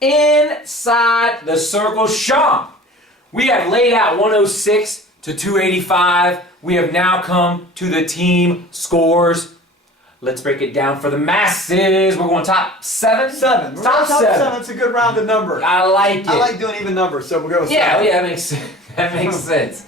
inside the circle. Sean, we have laid out 106 to 285. We have now come to the team scores. Let's break it down for the masses. We're going top 7? Seven. Top 7. It's a good rounded number. I like it. I like doing even numbers, so we'll go with 7. Yeah, that makes sense. That makes sense.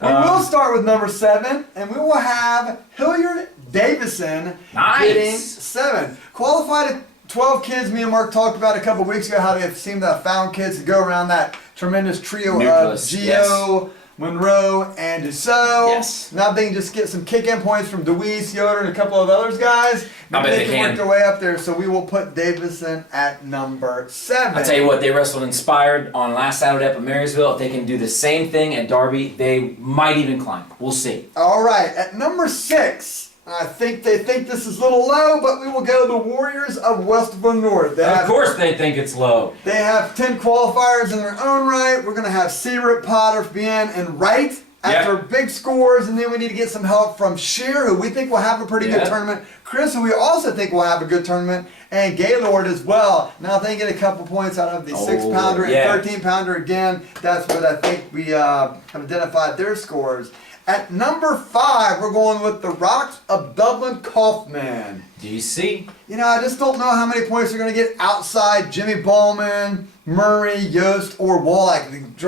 We will start with number 7, and we will have Hilliard Davison getting 7. Qualified 12 kids. Me and Mark talked about a couple weeks ago how they seem to have found kids to go around that tremendous trio Nucleus, of Gio, yes. Monroe, and Dussault. Yes. Now they can just get some kick-in points from DeWeese, Yoder, and a couple of others guys. Maybe bet they they can can. work their way up there, so we will put Davison at number 7. I'll tell you what, they wrestled inspired on last Saturday up at Marysville. If they can do the same thing at Darby, they might even climb. We'll see. All right, at number 6, I think they think this is a little low, but we will go the Warriors of Westerville North. Of course they think it's low. They have 10 qualifiers in their own right. We're going to have Searit, Potter, Bien, and Wright after big scores, and then we need to get some help from Shear, who we think will have a pretty good tournament. Chris, who we also think will have a good tournament, and Gaylord as well. Now, if they get a couple points out of the 6-pounder and 13-pounder again, that's what I think we have identified their scores. At number 5, we're going with the Rocks of Dublin Kaufman. Do you see? You know, I just don't know how many points they're going to get outside Jimmy Ballman, Murray, Yost, or Wallach.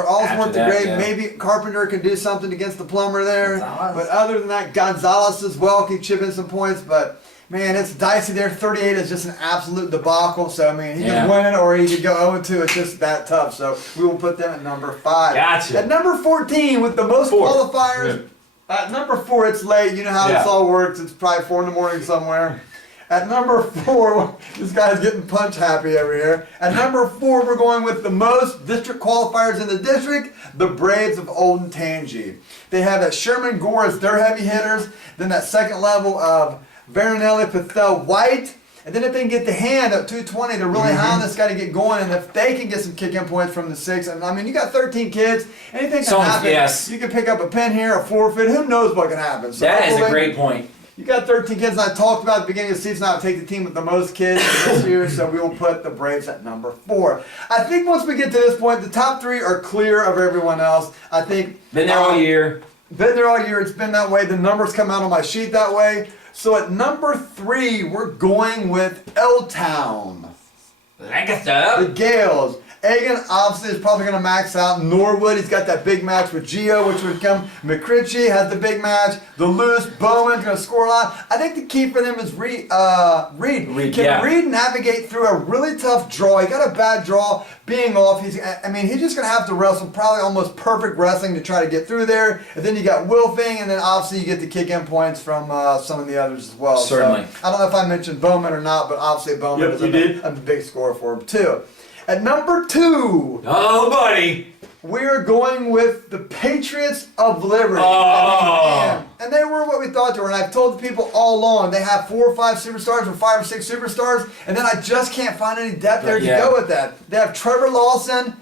All weren't the grade. Yeah. Maybe Carpenter could do something against the plumber there. Gonzalez. But other than that, Gonzalez as well can chip in some points. But, man, it's dicey there. 38 is just an absolute debacle. So, I mean, he can win it or he could go 0-2. It's just that tough. So, we will put them at number 5. Gotcha. At number 14, with the most qualifiers. Yeah. At number 4, it's late. You know how this all works. It's probably 4 in the morning somewhere. At number 4, this guy's getting punch happy over here. At number 4, we're going with the most district qualifiers in the district, the Braves of Olden Tangi. They have that Sherman Gore as their heavy hitters, then that second level of Veronelli, Pathel, White, and then if they can get the hand at 220, they're really high on this guy to get going, and if they can get some kick-in points from the 6, and I mean, you got 13 kids, anything can happen. Yes. You can pick up a pin here, a forfeit, who knows what can happen. So that is a great point. You got 13 kids, and I talked about at the beginning of the season, I would take the team with the most kids this year, so we will put the Braves at number 4. I think once we get to this point, the top 3 are clear of everyone else. I think... Been there all year. Been there all year, it's been that way. The numbers come out on my sheet that way. So at number 3, we're going with L-Town. Lancaster. The Gales. Egan obviously is probably going to max out. Norwood, he's got that big match with Gio, which would come. McCritchie has the big match. The Lewis, Bowman's going to score a lot. I think the key for them is Reed. Can Reed navigate through a really tough draw? He got a bad draw being off. He's just going to have to wrestle probably almost perfect wrestling to try to get through there. And then you got Wilfing, and then obviously you get the kick-in points from some of the others as well. Certainly. So, I don't know if I mentioned Bowman or not, but obviously Bowman is a big score for him too. At number 2, oh buddy, we're going with the Patriots of Liberty. Oh. And they were what we thought they were. And I've told the people all along, they have 4 or 5 superstars or 5 or 6 superstars, and then I just can't find any depth there to go with that. They have Trevor Lawson,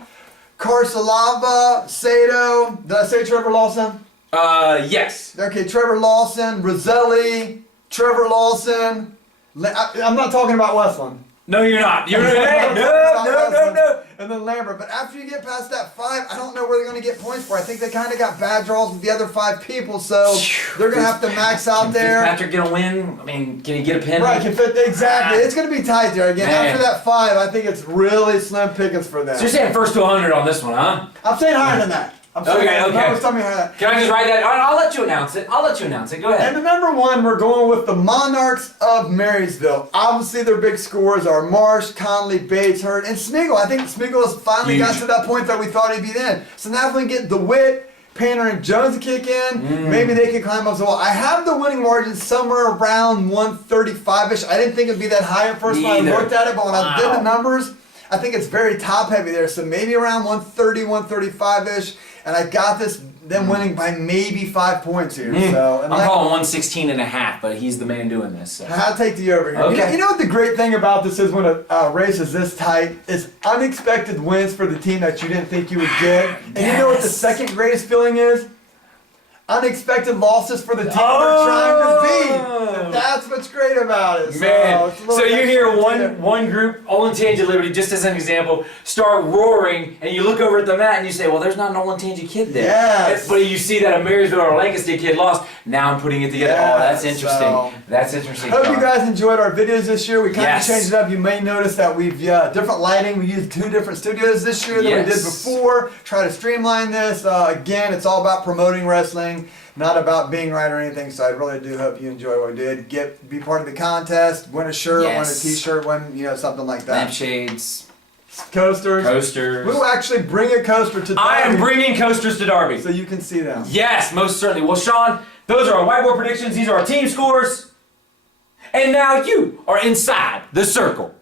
Carsalava, Sato. Did I say Trevor Lawson? Yes. Okay, Trevor Lawson, Roselli, Trevor Lawson. I'm not talking about Westland. No, you're not. You're no. And then Lambert. But after you get past that 5, I don't know where they're going to get points for. I think they kind of got bad draws with the other 5 people, so they're going to have to max out there. Patrick gonna win? I mean, can he get a pin? Right, exactly. It's going to be tight there. Again, after that 5, I think it's really slim pickings for them. So you're saying first to 100 on this one, huh? I'm saying higher than that. Okay. Tell me higher than that. Can I just write that? I'll let you announce it. Go ahead. And the number 1, we're going with the Monarchs of Marysville. Obviously, their big scores are Marsh, Conley, Bates, Hurd, and Smeagol. I think Smeagol has finally got to that point that we thought he'd be in. So now if we can get DeWitt, Painter, and Jones to kick in, maybe they can climb up as well. I have the winning margin somewhere around 135-ish. I didn't think it'd be that high at first when I looked at it, but when I did the numbers, I think it's very top-heavy there. So maybe around 130, 135-ish. And I got them winning by maybe 5 points here. So I'm calling 116 and a half, but he's the man doing this. So. I'll take the over here. Okay. You know what the great thing about this is when a race is this tight is unexpected wins for the team that you didn't think you would get. And you know what the second greatest feeling is? unexpected losses for the team we're trying to beat. That's what's great about it. Man, it's a little so you hear extra one group, Olentangy Liberty, just as an example, start roaring, and you look over at the mat and you say, well, there's not an Olentangy kid there. Yes. But you see that a Marysville or a Lancaster kid lost. Now I'm putting it together. Yeah, Oh, that's interesting. so- That's interesting. Hope John. you guys enjoyed our videos this year. We kind Yes. of changed it up. You may notice that we've different lighting. We used 2 different studios this year than we did Yes. before. Try to streamline this. Again, it's all about promoting wrestling, not about being right or anything. So I really do hope you enjoy what we did. Be part of the contest. Win a shirt. Yes. Win a T-shirt. Win something like that. Lampshades, Coasters. coasters. We will actually bring a coaster to. I am Derby bringing coasters to Derby. so you can see them. Yes, most certainly. Well, Sean, those are our whiteboard predictions. These are our team scores. And now you are inside the circle.